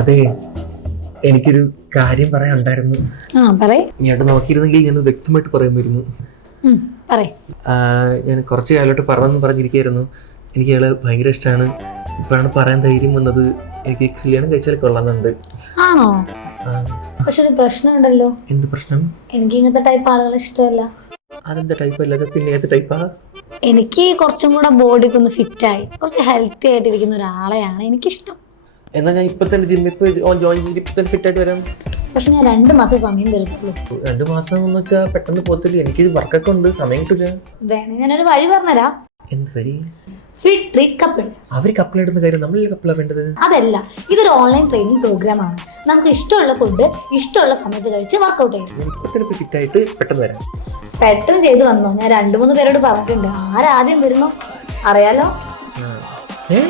അതെ, എനിക്കൊരു കാര്യം പറയാനുണ്ടായിരുന്നു. ഇങ്ങോട്ട് നോക്കിയിരുന്നെങ്കിൽ ഞാൻ വ്യക്തമായിട്ട് പറയുമായിരുന്നു. ഞാൻ കുറച്ച് കാലമായിട്ട് പറഞ്ഞിരിക്കുകയായിരുന്നു. എനിക്ക് അയാളെ ഭയങ്കര ഇഷ്ടമാണ്. ഇപ്പോഴാണ് പറയാൻ ധൈര്യം വന്നത്. എനിക്ക് കല്യാണം കഴിച്ചാൽ കൊള്ളാന്നുണ്ട്. ആണോ? പക്ഷെ ഒരു പ്രശ്നമുണ്ടല്ലോ. എന്ത് പ്രശ്നം? എനിക്ക് ഇങ്ങനത്തെ ടൈപ്പ് ആളുകളെ ഇഷ്ടമല്ല. അതെന്താ ടൈപ്പ് അല്ലാതെ പിന്നെ ഏത് ടൈപ്പാ? എനിക്ക് കുറച്ചും കൂടെ ബോഡിക്ക് ഒന്ന് ഫിറ്റായി കുറച്ച് ഹെൽത്തി ആയിട്ടിരിക്കുന്ന ഒരാളെയാണ് എനിക്കിഷ്ടം. എന്നാ ഞാൻ ഇപ്പൊ തന്നെ ജിമ്മിൽ പോയി ജോയിൻ ചെയ്ത് ഇപ്പൊ തന്നെ ഫിറ്റ് ആയിട്ട് വരാം. പക്ഷെ ഞാൻ 2 മാസം സമയം തരത്തുള്ളൂ. 2 മാസം എന്ന് വെച്ചാൽ പെട്ടെന്ന് പോകത്തില്ല. എനിക്ക് വർക്കൊക്കെ ഉണ്ട്, സമയം കിട്ടില്ല. വേണമെങ്കിൽ ഞാനൊരു വഴി പറഞ്ഞുതരാം. എന്ത് വഴി? Fit treat couple. അവര് കപ്പിൾ ഇടുന്ന കാര്യം നമ്മളല്ലേ കപ്പിളാ വേണ്ടത്? അതല്ല, ഇതൊരു ഓൺലൈൻ ട്രെയിനിങ് പ്രോഗ്രാം ആണ്. നമുക്ക് ഇഷ്ടമുള്ള ഫുഡ് ഇഷ്ടമുള്ള സമയത്ത് കഴിച്ച് വർക്കൗട്ട് ചെയ്യാം. ഇപ്പൊ തന്നെ ഫിറ്റ് ആയിട്ട് പെട്ടെന്ന് വരാം. പെട്ടെന്ന് ചെയ്ത് വന്നോ. ഞാൻ 2-3 പേരോട് പറഞ്ഞിട്ടുണ്ട്. ആരാദ്യം വരുന്നോ അറിയാലോ. ഏ